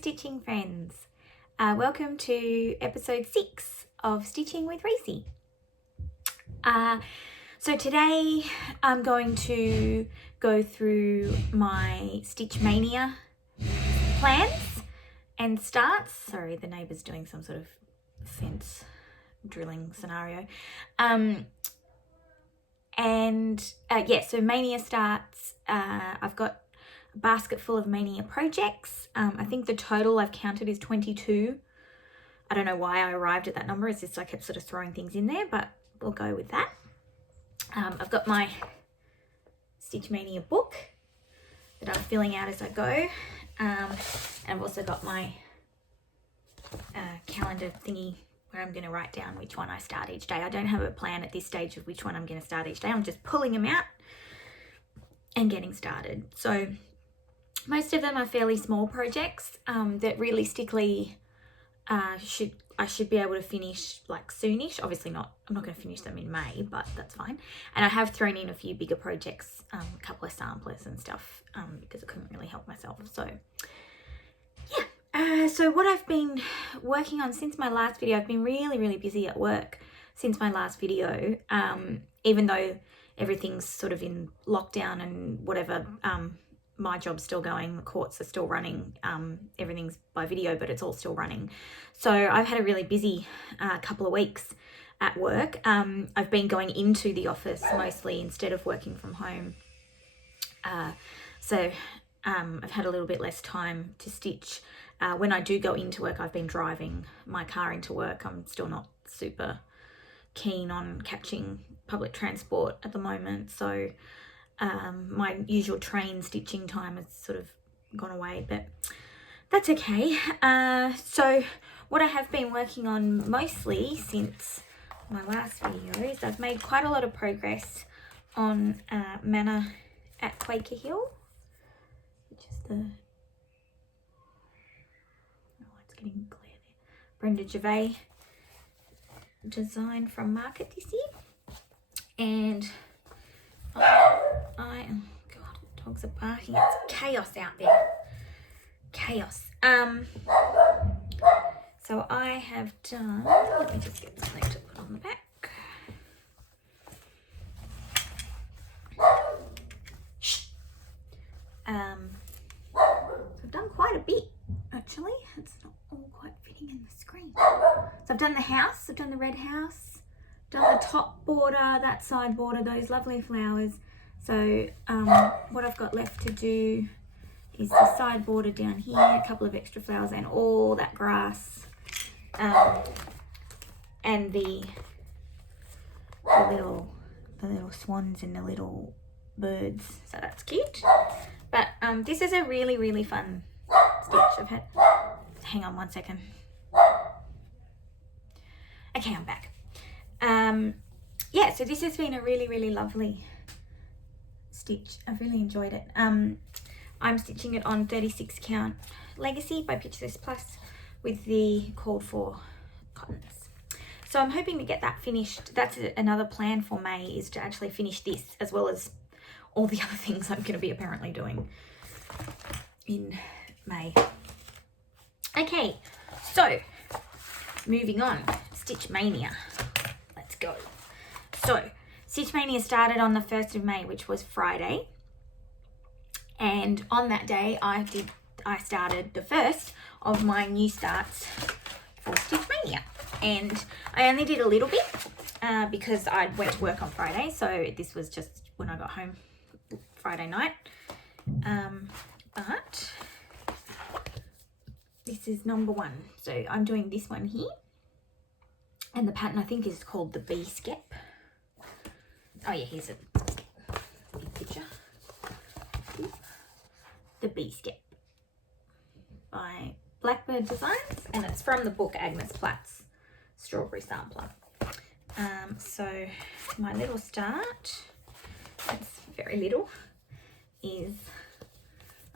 stitching friends, welcome to episode 6 of Stitching with Reecie. So today I'm going to go through my Stitch Mania plans and starts. Sorry, the neighbour's doing some sort of fence drilling scenario. So Mania starts. I've got a basket full of Mania projects. I think the total I've counted is 22. I don't know why I arrived at that number. It's just I kept sort of throwing things in there, but we'll go with that. I've got my Stitch Mania book that I'm filling out as I go. And I've also got my calendar thingy where I'm going to write down which one I start each day. I don't have a plan at this stage of which one I'm going to start each day. I'm just pulling them out and getting started. So most of them are fairly small projects that realistically I should be able to finish like soonish. Obviously not, I'm not going to finish them in May, but that's fine. And I have thrown in a few bigger projects, a couple of samplers and stuff because I couldn't really help myself. So yeah, so what I've been working on since my last video, I've been really busy at work since my last video, even though everything's sort of in lockdown and whatever. My job's still going, the courts are still running, everything's by video, but it's all still running. So I've had a really busy couple of weeks at work. I've been going into the office mostly instead of working from home. So I've had a little bit less time to stitch. When I do go into work, I've been driving my car into work. I'm still not super keen on catching public transport at the moment. So my usual train stitching time has sort of gone away, but that's okay. So what I have been working on mostly since my last video is I've made quite a lot of progress on Manna at Quaker Hill, which is the, it's getting clear there, Brenda Gervais design from market this year. And God, dogs are barking. It's chaos out there. Chaos. So I have done, let me just get something to put on the back. So I've done quite a bit actually. It's not all quite fitting in the screen. So I've done the house, I've done the red house, done the top border, that side border, those lovely flowers. So what I've got left to do is the side border down here, a couple of extra flowers and all that grass, and the little swans and the little birds. So that's cute. But this is a really fun stitch. I've had, hang on one second. Okay, I'm back. Yeah, so this has been a really lovely stitch. I've really enjoyed it. I'm stitching it on 36 count Legacy by Pictures Plus with the called for cottons. So I'm hoping to get that finished. That's another plan for May, is to actually finish this as well as all the other things I'm going to be apparently doing in May. Okay, so moving on, Stitch Mania. Let's go. So Stitch Mania started on the 1st of May, which was Friday. And on that day, I started the first of my new starts for Stitch Mania. And I only did a little bit because I went to work on Friday. So this was just when I got home Friday night. But this is number 1. So I'm doing this one here. And the pattern I think is called the Bee Skep. Oh yeah, here's a big picture. The Bee Skep by Blackbird Designs, and it's from the book Agnes Platt's Strawberry Sampler. So my little start, it's very little, is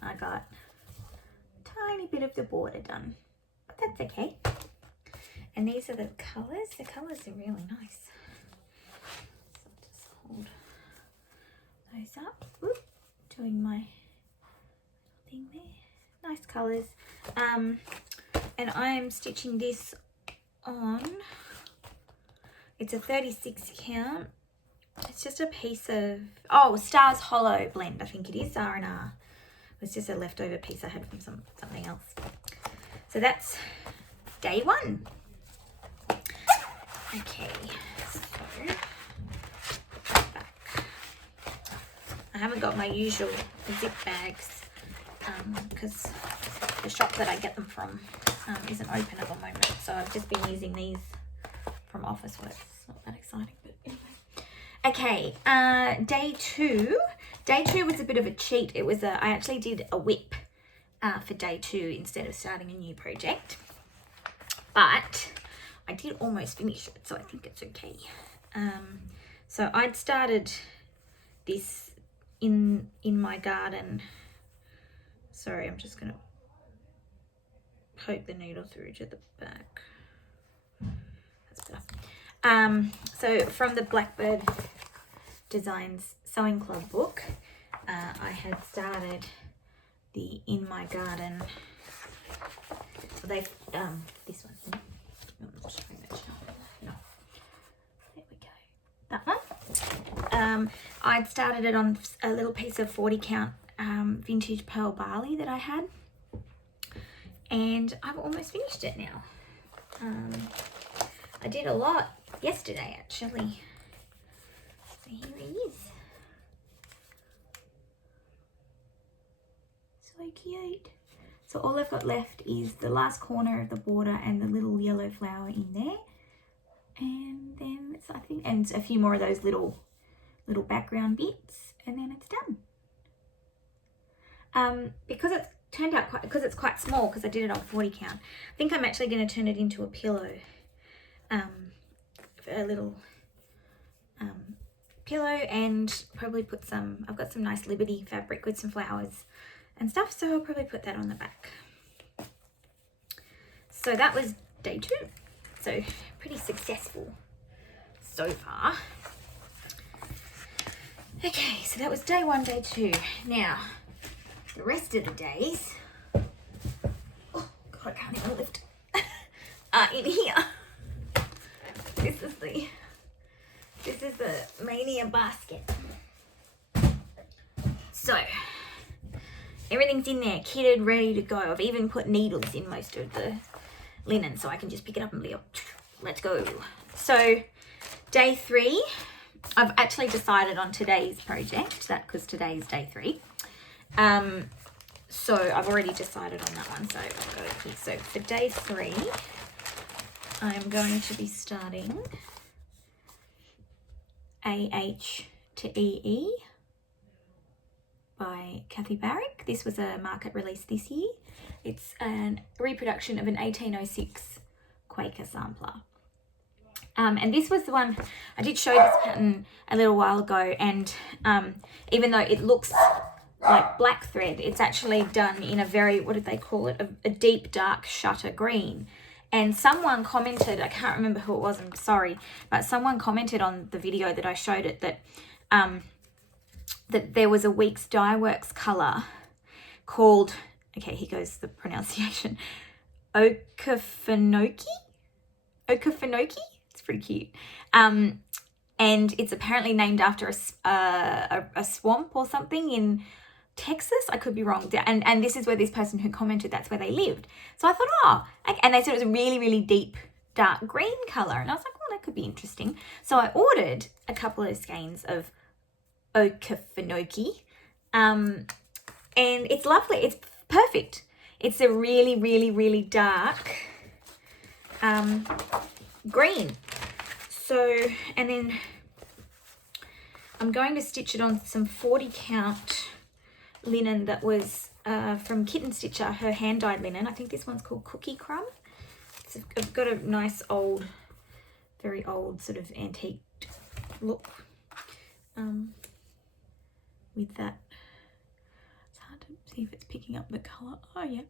I got a tiny bit of the border done, but that's okay. And these are the colours. The colours are really nice. So I'll just hold those up. Whoop, doing my thing there. nice colours. And I'm stitching this on, it's a 36 count. It's just a piece of, oh, Stars Hollow blend, I think it is, R&R. It was just a leftover piece I had from something else. So that's day 1. Okay, so back. I haven't got my usual zip bags because the shop that I get them from isn't open at the moment, so I've just been using these from Officeworks. It's not that exciting, but anyway. Okay, day 2. Day 2 was a bit of a cheat. It was I actually did a whip for day 2 instead of starting a new project, but I did almost finish it, so I think it's okay. So I'd started this in my garden. Sorry, I'm just gonna poke the needle through to the back. That's better. So from the Blackbird Designs Sewing Club book, I had started the In My Garden. So they've this one here. No. There we go. That one. I'd started it on a little piece of 40 count vintage pearl barley that I had, and I've almost finished it now. I did a lot yesterday actually. So here he is. So cute. So all I've got left is the last corner of the border and the little yellow flower in there. And then it's, I think, and a few more of those little background bits, and then it's done. Because it's turned out because it's quite small, because I did it on 40 count, I think I'm actually going to turn it into a pillow. A little pillow, and probably put some, I've got some nice Liberty fabric with some flowers and stuff, so I'll probably put that on the back. So that was day 2. So pretty successful so far. Okay, so that was day 1, day 2. Now, the rest of the days, oh God, I can't even lift, are in here. This is the Mania basket. So everything's in there, kitted, ready to go. I've even put needles in most of the linen, so I can just pick it up and be like, let's go. So day 3, I've actually decided on today's project, that because today is day 3. So I've already decided on that one. So I'll go here. So for day 3, I'm going to be starting AH to EE by Kathy Barrick. This was a market release this year. It's a reproduction of an 1806 Quaker sampler. And this was the one, I did show this pattern a little while ago, and even though it looks like black thread, it's actually done in a very, what did they call it, a deep dark shutter green. And someone commented, I can't remember who it was, I'm sorry, but someone commented on the video that I showed it that that there was a Weeks Dye Works colour called, okay, here goes the pronunciation, Okefenokee? It's pretty cute. And it's apparently named after a swamp or something in Texas. I could be wrong. And this is where this person who commented, that's where they lived. So I thought, oh, and they said it was a really, really deep dark green colour. And I was like, oh, that could be interesting. So I ordered a couple of skeins of Okefenokee. And it's lovely. It's perfect. It's a really, really, really dark green. So, and then I'm going to stitch it on some 40 count linen that was from Kitten Stitcher, her hand dyed linen. I think this one's called Cookie Crumb. It's got a nice old, very old sort of antique look with that. It's hard to see if it's picking up the colour. Oh yeah.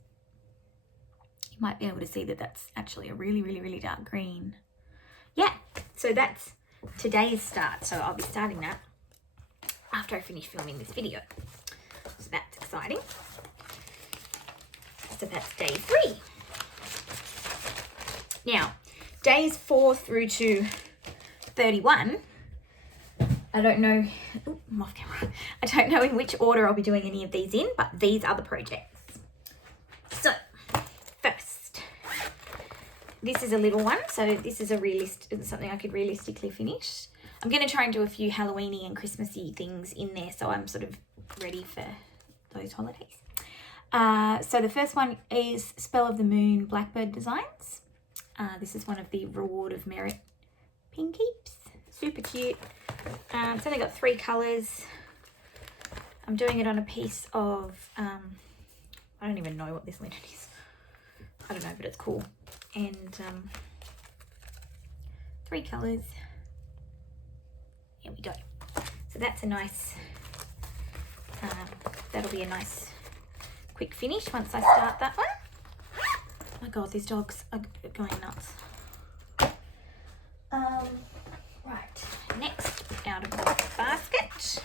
You might be able to see that that's actually a really, really, really dark green. Yeah, so that's today's start. So I'll be starting that after I finish filming this video. So that's exciting. So that's day 3. Now, days 4 through to 31, I don't know, I'm off camera. I don't know in which order I'll be doing any of these in, but these are the projects. So, first, this is a little one. So this is something I could realistically finish. I'm going to try and do a few Halloweeny and Christmassy things in there, so I'm sort of ready for those holidays. So the first one is Spell of the Moon Blackbird Designs. This is one of the Reward of Merit pin keeps. Super cute. It's only got 3 colours. I'm doing it on a piece of, I don't even know what this linen is. I don't know, but it's cool. And 3 colours. Here we go. So that's a nice, that'll be a nice quick finish once I start that one. Oh my God, these dogs are going nuts. Right, next out of the basket.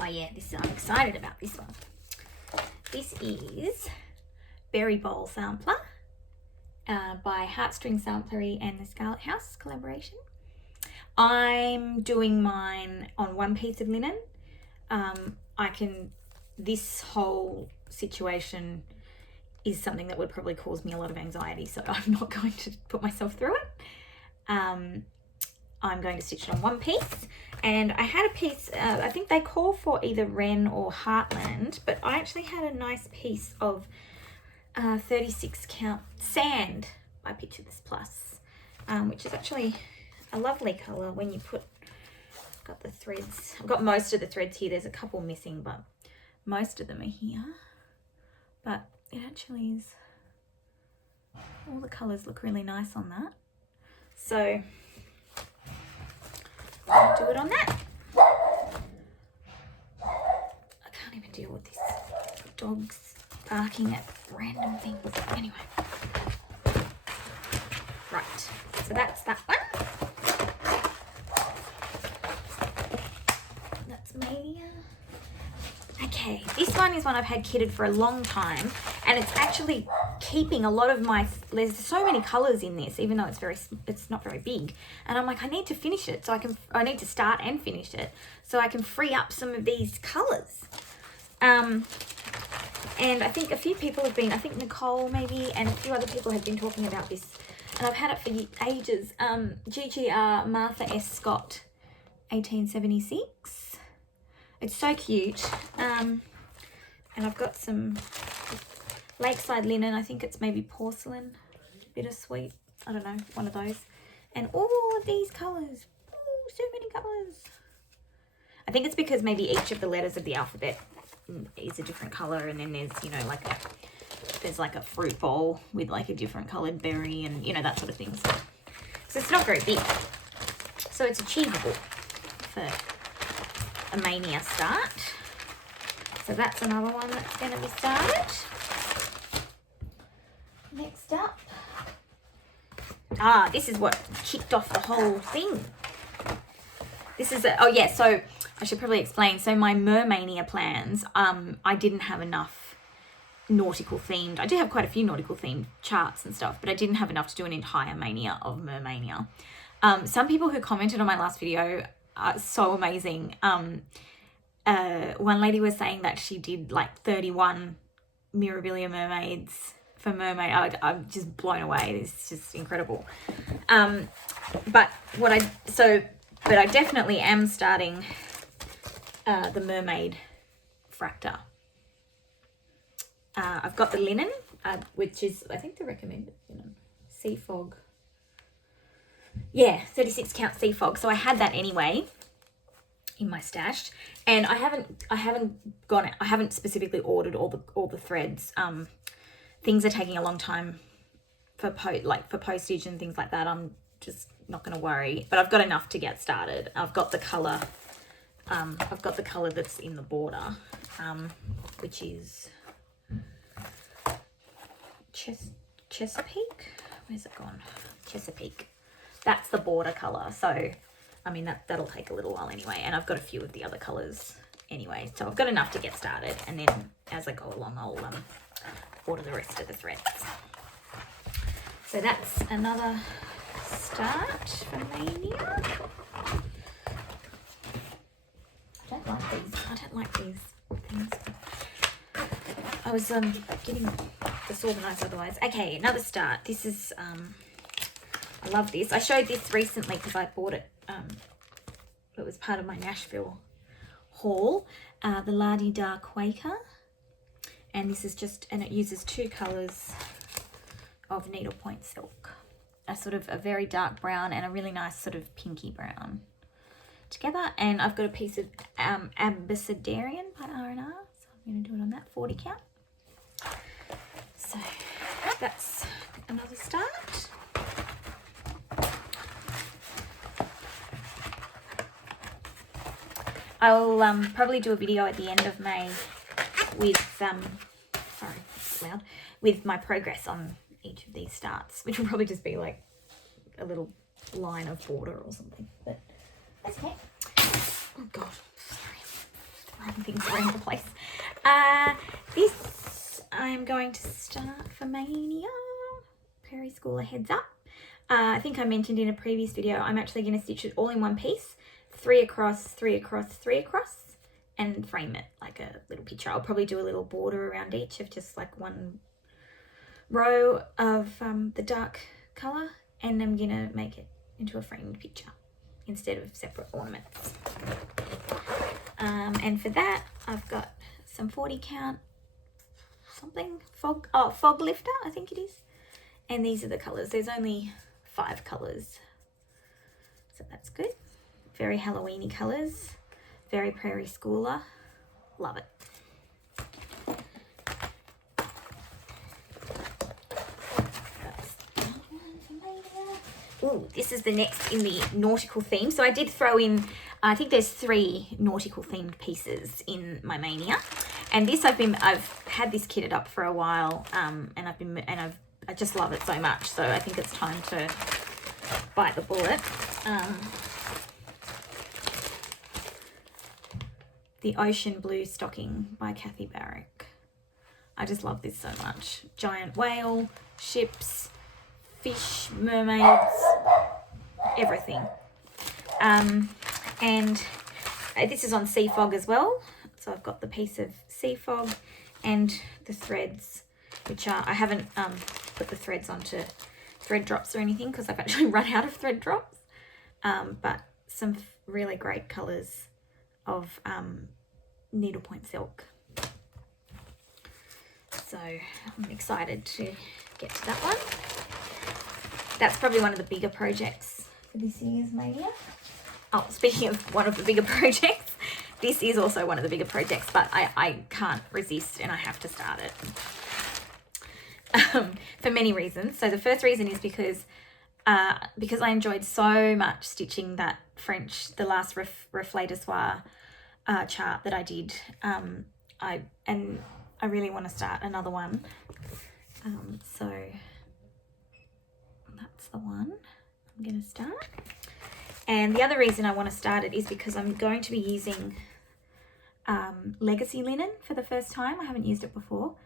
Oh yeah, I'm excited about this one. This is Berry Bowl Sampler by Heartstring Samplery and the Scarlet House collaboration. I'm doing mine on 1 piece of linen. This whole situation is something that would probably cause me a lot of anxiety, so I'm not going to put myself through it. I'm going to stitch it on 1 piece, and I had a piece, I think they call for either Wren or Heartland, but I actually had a nice piece of 36 count sand by Picture This Plus, which is actually a lovely colour when you put, I've got the threads, I've got most of the threads here, there's a couple missing, but most of them are here. But it actually is, all the colours look really nice on that. So I'll do it on that. I can't even deal with this dogs barking at random things. Anyway. Right, so that's that one. That's Mania. Okay, this one is one I've had kitted for a long time, and it's actually keeping a lot of my, there's so many colours in this, even though it's not very big, and I'm like, I need to finish it, so I need to start and finish it, so I can free up some of these colours. And I think a few people have been, I think Nicole maybe, and a few other people have been talking about this, and I've had it for ages. GGR Martha S. Scott, 1876. It's so cute. And I've got some Lakeside linen. I think it's maybe porcelain, bittersweet. I don't know, one of those. And all of these colours. Oh, so many colours. I think it's because maybe each of the letters of the alphabet is a different colour, and then there's, you know, there's like a fruit bowl with like a different coloured berry, and you know, that sort of thing. So it's not very big. So it's achievable for a Mania start. So that's another one that's going to be started. Next up, this is what kicked off the whole thing. This is oh yeah, so I should probably explain. So my Mermania plans, I didn't have enough nautical themed. I do have quite a few nautical themed charts and stuff, but I didn't have enough to do an entire mania of Mermania. Some people who commented on my last video are so amazing. One lady was saying that she did like 31 Mirabilia mermaids for mermaid. I'm just blown away. It's just incredible. But I definitely am starting the mermaid fractor. I've got the linen, which is, I think, the recommended linen. Sea Fog. Yeah, 36 count Sea Fog. So I had that anyway in my stash, and I haven't specifically ordered all the threads. Things are taking a long time for postage and things like that. I'm just not going to worry, but I've got enough to get started. I've got the color. I've got the color that's in the border, which is Chesapeake. Where's it gone? Chesapeake. That's the border color. So, I mean, that'll take a little while anyway. And I've got a few of the other colors anyway. So I've got enough to get started, and then as I go along, I'll order the rest of the threads. So that's another start for Mania. I don't like these. I don't like these things. I was getting disorganized otherwise. Okay, another start. This is I love this. I showed this recently because I bought it. It was part of my Nashville haul. The La-Di-Da Quaker, and this is just, and it uses 2 colors of needlepoint silk, a sort of a very dark brown and a really nice sort of pinky brown together. And I've got a piece of Ambassadorian by R&R, so I'm going to do it on that 40 count. So that's another start. I'll probably do a video at the end of May with sorry, it's loud, with my progress on each of these starts, which will probably just be like a little line of border or something, but that's okay. Oh god, sorry, throwing things around the place. This I'm going to start for Mania. Prairie Schooler heads up. I think I mentioned in a previous video, I'm actually going to stitch it all in one piece, 3 across, 3 across, 3 across, and frame it like a little picture. I'll probably do a little border around each of just like one row of the dark colour, and I'm going to make it into a framed picture instead of separate ornaments. And for that, I've got some 40 count something, fog lifter, I think it is. And these are the colours. There's only 5 colours, so that's good. Very Halloween-y colours, very Prairie Schooler. Love it. Ooh, this is the next in the nautical theme. So I did throw in, I think there's 3 nautical themed pieces in my Mania, and this I've had this kitted up for a while, and I just love it so much. So I think it's time to bite the bullet. The Ocean Blue Stocking by Kathy Barrick. I just love this so much. Giant whale, ships, fish, mermaids, everything. And this is on Sea Fog as well. So I've got the piece of Sea Fog and the threads, which are, I haven't put the threads onto thread drops or anything because I've actually run out of thread drops. But some really great colours of needlepoint silk. So I'm excited to get to that one. That's probably one of the bigger projects for this year's Mania. Oh, speaking of one of the bigger projects, this is also one of the bigger projects, but I can't resist and I have to start it. For many reasons. So the first reason is because I enjoyed so much stitching that French, the last Reflet de Soie chart that I did. I really want to start another one. So that's the one I'm going to start. And the other reason I want to start it is because I'm going to be using legacy linen for the first time. I haven't used it before.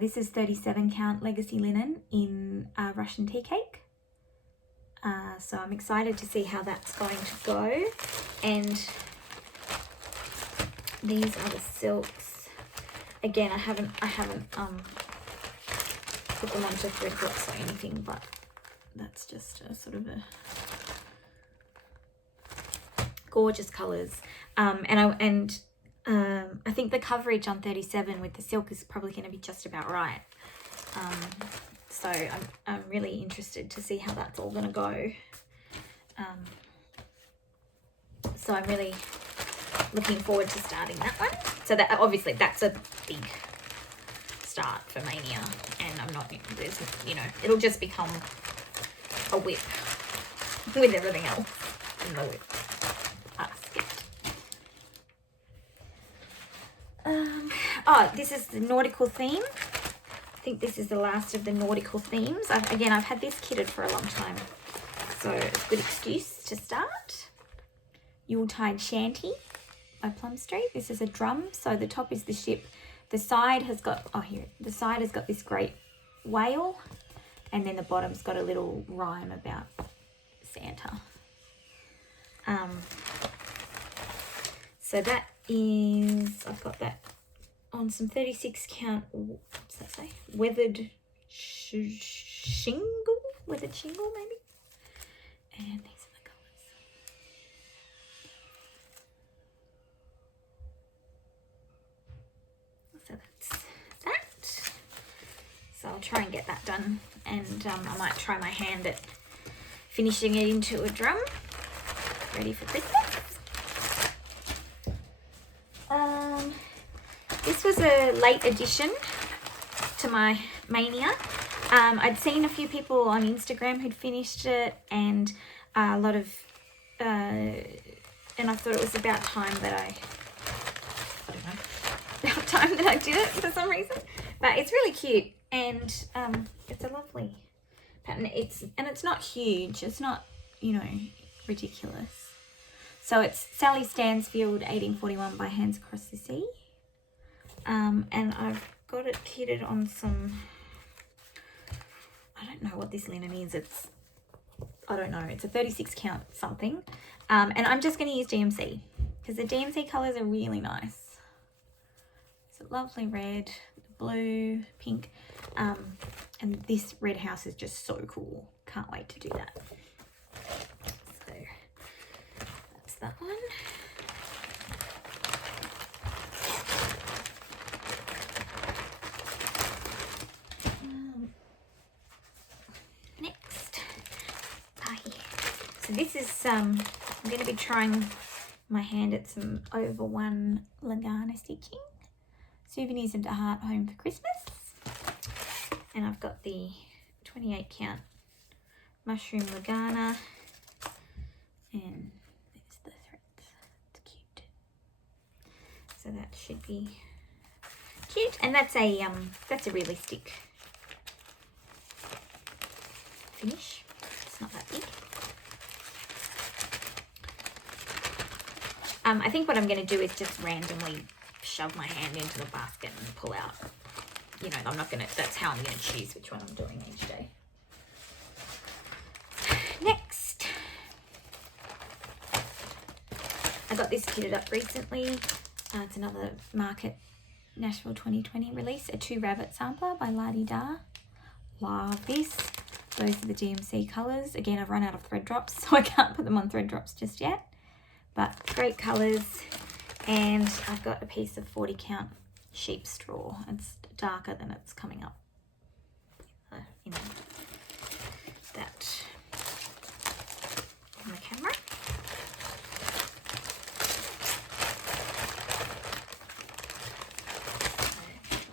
This is 37 count legacy linen in Russian tea cake. So I'm excited to see how that's going to go. And these are the silks. Again, I haven't put them onto thread drops or anything, but that's just a sort of a gorgeous colours. I think the coverage on 37 with the silk is probably going to be just about right. So I'm really interested to see how that's all going to go. So I'm really looking forward to starting that one. So that obviously that's a big start for Mania, and I'm not, there's, you know, it'll just become a whip with everything else in the whip. Oh, this is the nautical theme. I think this is the last of the nautical themes. I've had this kitted for a long time, so it's a good excuse to start. Yuletide Shanty by Plum Street. This is a drum, so the top is the ship. The side has got, oh here, the side has got this great whale, and then the bottom's got a little rhyme about Santa. So that is, I've got that on some 36 count, what's that say? Weathered shingle? Weathered shingle maybe? And these are the colours. So that's that. So I'll try and get that done, and I might try my hand at finishing it into a drum, ready for Christmas. This was a late addition to my Mania. I'd seen a few people on Instagram who'd finished it, and a lot of, and I thought it was about time that I don't know, about time that I did it for some reason. But it's really cute, and it's a lovely pattern. It's not huge. It's not, you know, ridiculous. So it's Sally Stansfield 1841 by Hands Across the Sea. And I've got it kitted on some, I don't know what this linen is. I don't know. It's a 36 count something. And I'm just going to use DMC because the DMC colours are really nice. It's a lovely red, blue, pink. And this red house is just so cool. Can't wait to do that. So that's that one. This is, I'm going to be trying my hand at some over one Lagana stitching. Souvenirs into Heart Home for Christmas. And I've got the 28 count mushroom Lagana. And there's the threads. It's cute. So that should be cute. And that's a realistic finish. It's not that big. I think what I'm going to do is just randomly shove my hand into the basket and pull out. You know, I'm not going to, that's how I'm going to choose which one I'm doing each day. Next. I got this kitted up recently. It's another Market Nashville 2020 release. A 2 Rabbit sampler by Ladi Da. Love this. Those are the DMC colours. Again, I've run out of thread drops, so I can't put them on thread drops just yet. But great colours, and I've got a piece of 40 count sheep straw. It's darker than it's coming up in that on the camera.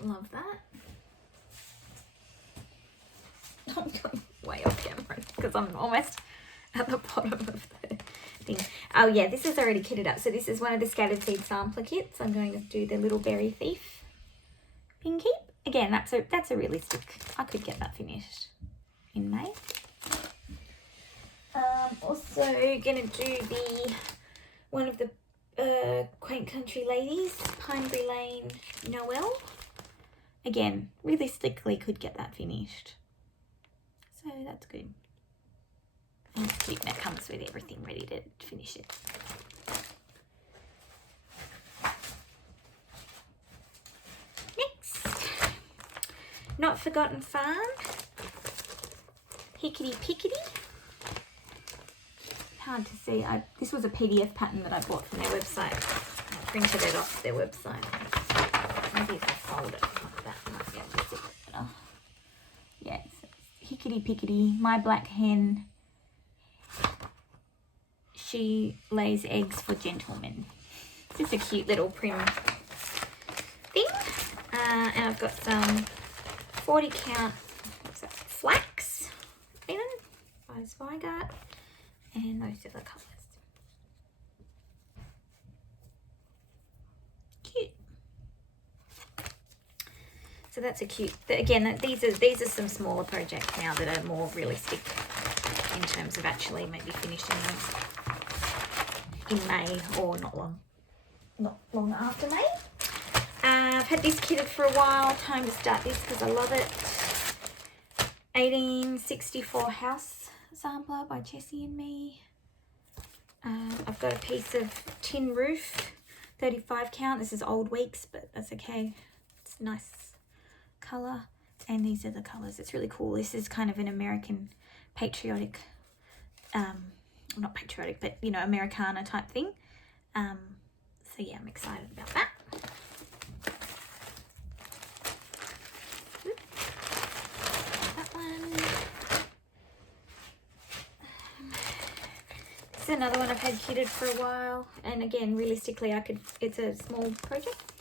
Love that. I'm going way off camera because I'm almost at the bottom of the thing. Oh yeah, this is already kitted up. So this is one of the Scattered Seed sampler kits. I'm going to do the Little Berry Thief pin keep. Again, that's a realistic. I could get that finished in May. Also gonna do one of the Quaint Country Ladies, Pinebury Lane Noel. Again, realistically could get that finished. So that's good. And it's cute, and it comes with everything ready to finish it. Next, Not Forgotten Farm, Hickety Pickety. Hard to see. This was a PDF pattern that I bought from their website. I printed it off their website. Maybe if I fold it like that, I might be able to see it better. Yeah, it's Hickety Pickety, My Black Hen. She lays eggs for gentlemen. Just a cute little prim thing. And I've got some 40 count, what's that, flax linen by Zweigart. And those are the colours. Cute. So that's a cute, again, these are some smaller projects now that are more realistic in terms of actually maybe finishing them in May or not long. not long after May. I've had this kitted for a while. Time to start this because I love it. 1864 House Sampler by Jessie and me. I've got a piece of tin roof, 35 count. This is old weeks, but that's okay. It's a nice colour. And these are the colours. It's really cool. This is kind of an American patriotic, not patriotic, but you know, Americana type thing. So yeah, I'm excited about that. That one. This is another one I've had kitted for a while, and again, realistically, it's a small project.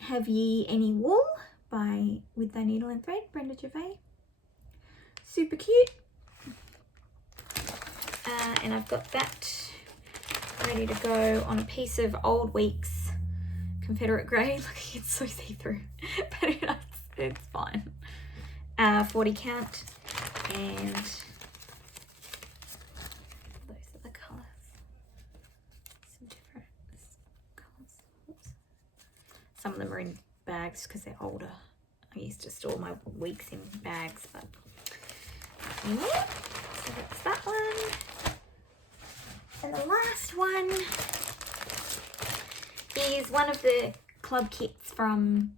Have Ye Any Wool by With Thy Needle and Thread, Brenda Gervais. Super cute. And I've got that ready to go on a piece of Old Weeks Confederate grey. Look, it's so see-through, but it's fine. 40 count, and those are the colours. Some different colours. Oops. Some of them are in bags because they're older. I used to store my weeks in bags, but yeah. So that's that one. And the last one is one of the club kits from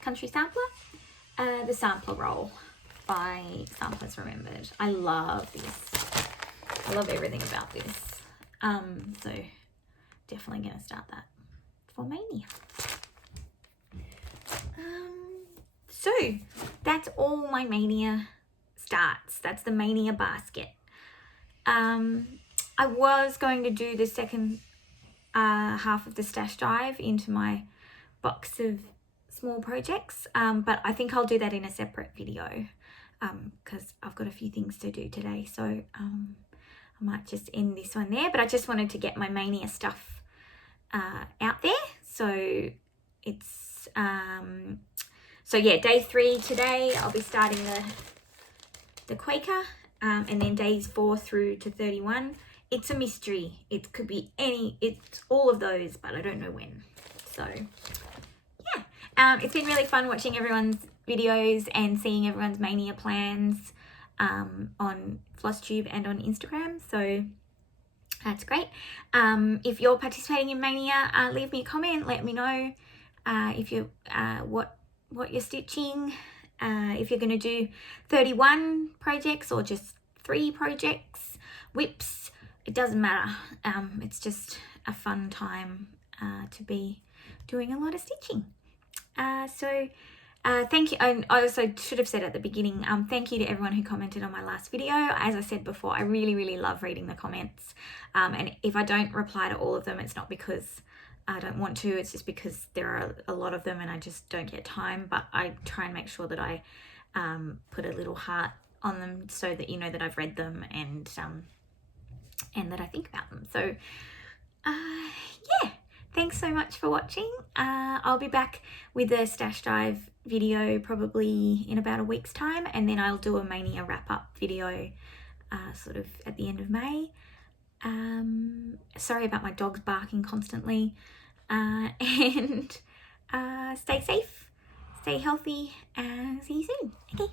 Country Sampler, the Sampler Roll by Samplers Remembered. I love this. I love everything about this. So definitely going to start that for Mania. So that's all my Mania starts. That's the Mania basket. I was going to do the second half of the stash dive into my box of small projects, but I think I'll do that in a separate video because I've got a few things to do today. So I might just end this one there, but I just wanted to get my Mania stuff out there. So it's so yeah, day 3 today. I'll be starting the Quaker, and then days 4 through to 31. It's a mystery. It could be it's all of those, but I don't know when. So yeah, it's been really fun watching everyone's videos and seeing everyone's Mania plans on Flosstube and on Instagram. So that's great. If you're participating in Mania, leave me a comment. Let me know if you what you're stitching. If you're going to do 31 projects or just 3 projects, whips, it doesn't matter. It's just a fun time to be doing a lot of stitching. So thank you. And I also should have said at the beginning, thank you to everyone who commented on my last video. As I said before, I really love reading the comments. And if I don't reply to all of them, it's not because I don't want to, it's just because there are a lot of them and I just don't get time. But I try and make sure that I put a little heart on them so that you know that I've read them and that I think about them. So yeah, thanks so much for watching. I'll be back with a stash dive video probably in about a week's time, and then I'll do a Mania wrap up video sort of at the end of May. Sorry about my dogs barking constantly, and stay safe, stay healthy, and see you soon. Okay.